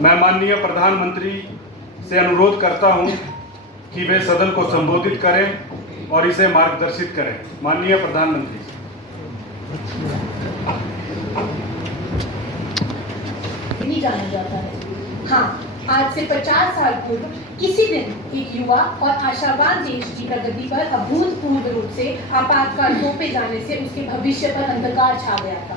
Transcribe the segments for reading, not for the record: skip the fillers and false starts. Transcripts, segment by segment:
मैं माननीय प्रधानमंत्री से अनुरोध करता हूं कि वे सदन को संबोधित करें और इसे मार्गदर्शित करें। माननीय प्रधानमंत्री। नहीं जाना जाता है। हाँ, आज से 50 साल पूर्व इसी दिन एक युवा और आशावान देश की प्रगति पर अभूतपूर्व रूप से आपातकाल थोपे जाने से उसके भविष्य पर अंधकार छा गया था।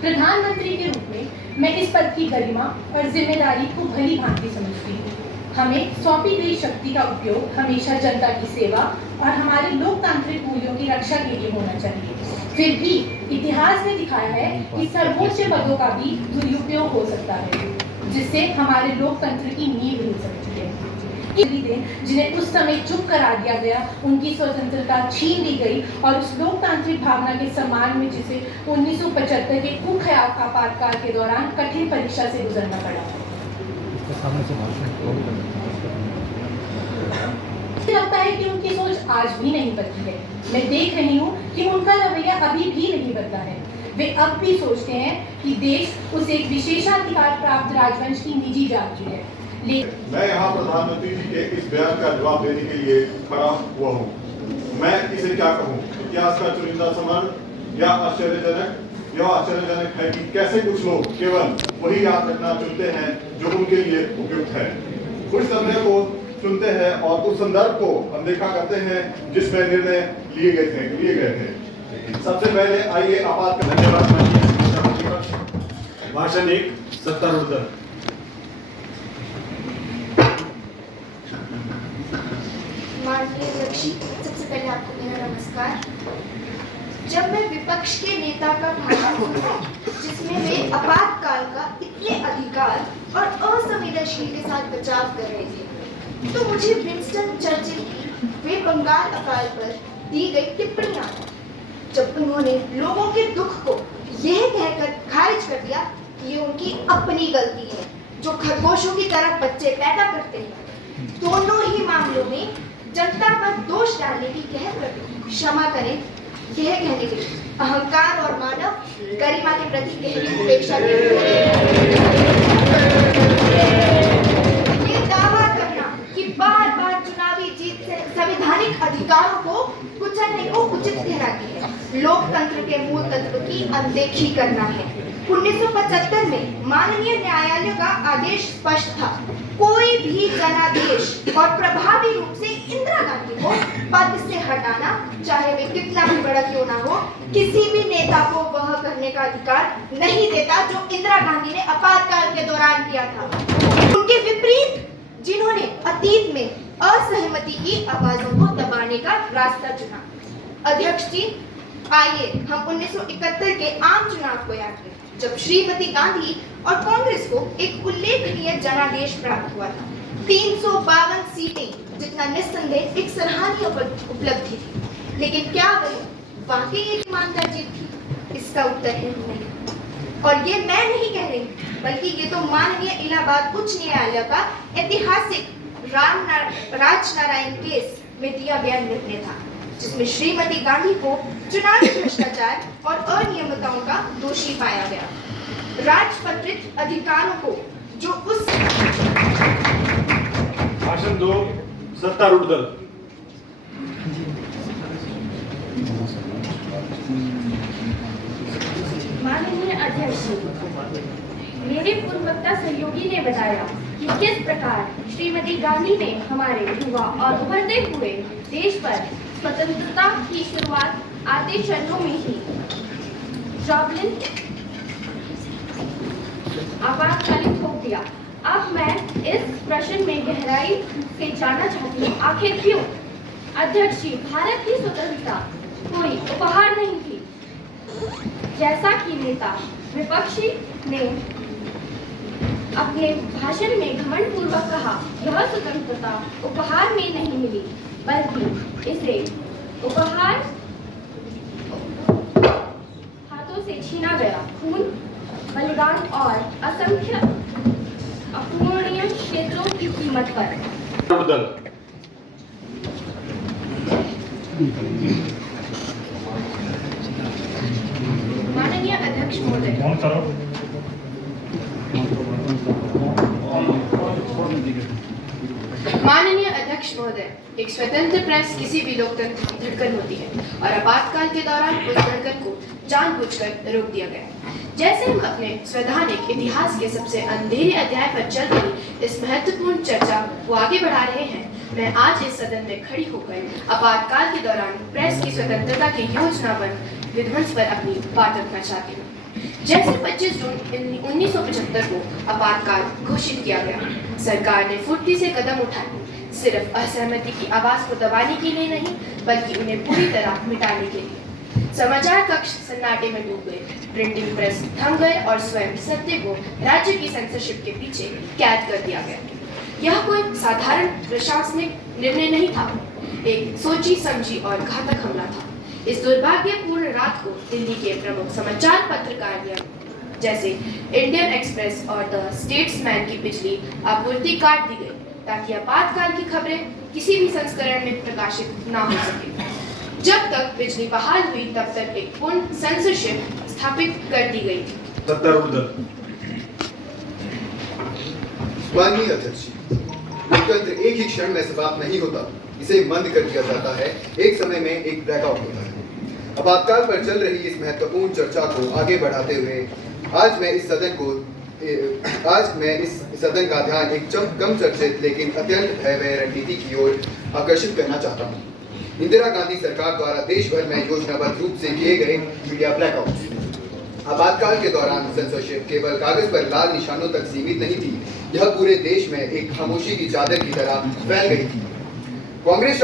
प्रधानमंत्री के रूप में मैं इस पद की गरिमा और जिम्मेदारी को भली भांति समझती हूँ। हमें सौंपी गई शक्ति का उपयोग हमेशा जनता की सेवा और हमारे लोकतांत्रिक मूल्यों की रक्षा के लिए होना चाहिए। फिर भी इतिहास ने दिखाया है कि सर्वोच्च पदों का भी दुरुपयोग हो सकता है, जिससे हमारे लोकतंत्र की नींव हिल सकती है। जिन्हें उस समय चुप करा दिया गया, उनकी स्वतंत्रता छीन ली गई और उस लोकतांत्रिक भावना के सम्मान में जिसे 1975 के कुख्यात आपातकाल के दौरान कठिन परीक्षा से गुजरना पड़ा। मुझे लगता है कि उनकी सोच आज भी नहीं बदली है। मैं देख रही हूँ कि उनका रवैया अभी भी नहीं बदला है। वे अब भी सोचते हैं कि देश उस एक विशेषाधिकार प्राप्त राजवंश की निजी जाति है। मैं यहाँ प्रधानमंत्री जी के इस बयान का जवाब देने के लिए खड़ा हुआ हूँ। मैं इसे क्या कहूँ, इतिहास का चुनिंदा स्मरण या आश्चर्यजनक। यह आश्चर्यजनक है कि कैसे कुछ लोग केवल वही याद रखना चुनते हैं जो उनके लिए उपयुक्त है। कुछ समय को चुनते हैं और उस संदर्भ को अनदेखा करते हैं जिसमें निर्णय लिए गए थे। सबसे पहले आइए आपातकाल। धन्यवाद। भाषण 1 सत्तारूढ़ दल। माननीय अध्यक्ष, सबसे पहले आपको मेरा नमस्कार। जब मैं विपक्ष के नेता का भाषण सुना जिसमें वे आपातकाल का इतने अधिकार और असंवेदनशील के साथ बचाव कर रहे थे, तो मुझे विंस्टन चर्चिल की वे बंगाल अकाल पर दी गई टिप्पणियां, जब उन्होंने लोगों के दुख को यह कहकर खारिज कर दिया कि ये उनकी अपनी गलती है जो खरगोशों की तरह बच्चे पैदा करते हैं। दोनों ही मामलों में जनता पर दोष डालने की कह प्रति क्षमा करें, यह कहने के लिए अहंकार और मानव गरिमा के प्रति गहरी उपेक्षा की ये दावा करना कि बार-बार चुनावी जीत से संवैधानिक अधिकारों को कुचलने को उचित ठहराती है, लोकतंत्र के मूल तत्व की अनदेखी करना है। 1975 में माननीय न्यायालय का आदेश स्पष्ट था, कोई भी जनादेश और प्रभावी रूप से इंदिरा गांधी को पद से हटाना, चाहे वे कितना भी बड़ा क्यों ना हो, किसी भी नेता को वह करने का अधिकार नहीं देता जो इंदिरा गांधी ने आपातकाल के दौरान किया था। उनके विपरीत जिन्होंने अतीत में असहमति की आवाजों को दबाने का रास्ता चुना। अध्यक्ष जी, आइए हम 1971 के आम चुनाव को याद करें, जब श्रीमती गांधी और कांग्रेस को एक उल्लेखनीय जनादेश प्राप्त हुआ था। 352 सीटें, जितना निस्संदेह एक सराहनीय उपलब्धि थी, लेकिन क्या वह वाकई एक ईमानदार जीत थी? इसका उत्तर है नहीं। और ये मैं नहीं कह रही, बल्कि ये तो माननीय इलाहाबाद उच्च न्यायालय का ऐतिहासिक राजनारायण केस में दिया गया निर्णय था, जिसमें श्रीमती गांधी को चुनावी भ्रष्टाचार और अनियमितताओं का दोषी पाया गया। राजपत्रित अधिकारों को जो उस भाषण 2 सत्तारूढ़ दल। माननीय अध्यक्ष, मेरे पूर्ववक्ता सहयोगी ने बताया कि किस प्रकार श्रीमती गांधी ने हमारे युवा और उभरते हुए देश पर स्वतंत्रता की शुरुआत आते क्षणों में ही जॉबलिन आपातकालीन ठोक दिया। अब मैं इस प्रश्न में गहराई से जानना चाहती हूँ, आखिर क्यों? अध्यक्ष जी, भारत की स्वतंत्रता कोई उपहार नहीं थी, जैसा कि नेता विपक्षी ने अपने भाषण में घमंड पूर्वक कहा। यह स्वतंत्रता उपहार में नहीं मिली, बल्कि इसे उपहार हाथों से छीना गया। खून, बलिदान और असंख्य अपूरणीय क्षेत्रों की कीमत पर। माननीय अध्यक्ष महोदय, अध्यक्ष महोदय, एक स्वतंत्र प्रेस किसी भी लोकतंत्र की धड़कन होती है और आपातकाल के दौरान उस धड़कन को जानबूझकर रोक दिया गया। जैसे हम अपने संवैधानिक इतिहास के सबसे अंधेरे अध्याय पर चल रही इस महत्वपूर्ण चर्चा को आगे बढ़ा रहे हैं, मैं आज इस सदन में खड़ी होकर आपातकाल के दौरान प्रेस की स्वतंत्रता के योजनाबद्ध विध्वंस पर अपनी बात रखना चाहती हूँ। जैसे 25 जून 1975 को आपातकाल घोषित किया गया, सरकार ने फुर्ती से कदम उठाए, सिर्फ असहमति की आवाज को दबाने के लिए नहीं, बल्कि उन्हें पूरी तरह मिटाने के लिए। समाचार कक्ष सन्नाटे में डूब गए, प्रिंटिंग प्रेस थम गए और स्वयं सत्य को राज्य की सेंसरशिप के पीछे कैद कर दिया गया। यह कोई साधारण प्रशासनिक निर्णय नहीं था, एक सोची समझी और घातक हमला था। इस दुर्भाग्यपूर्ण रात को दिल्ली के प्रमुख समाचार पत्रकारियों जैसे इंडियन एक्सप्रेस और द स्टेट्समैन की बिजली आपूर्ति काट दी गई, ताकि आपातकाल की खबरें किसी भी संस्करण में प्रकाशित ना हो सके। जब तक बिजली बहाल हुई, तब तक एक पूर्ण सेंसरशिप स्थापित कर दी गई थी। सत्तारूढ़ दल। माननीय अध्यक्ष, लोकतंत्र एक ही क्षण में समाप्त नहीं होता, इसे मंद कर दिया जाता है, एक समय में एक ब्लैकआउट होता है। आपातकाल पर चल रही इस महत्वपूर्ण चर्चा को आगे बढ़ाते हुए आज मैं इस सदन का ध्यान एक कम चर्चित लेकिन अत्यंत भयावह रणनीति की ओर आकर्षित करना चाहता हूँ। इंदिरा गांधी सरकार द्वारा देश भर में योजनाबद्ध रूप से किए गए मीडिया ब्लैकआउट। आपातकाल के दौरान सेंसरशिप केवल कागज पर लाल निशानों तक सीमित नहीं थी, यह पूरे देश में एक खामोशी की चादर की तरह फैल गई थी। कांग्रेस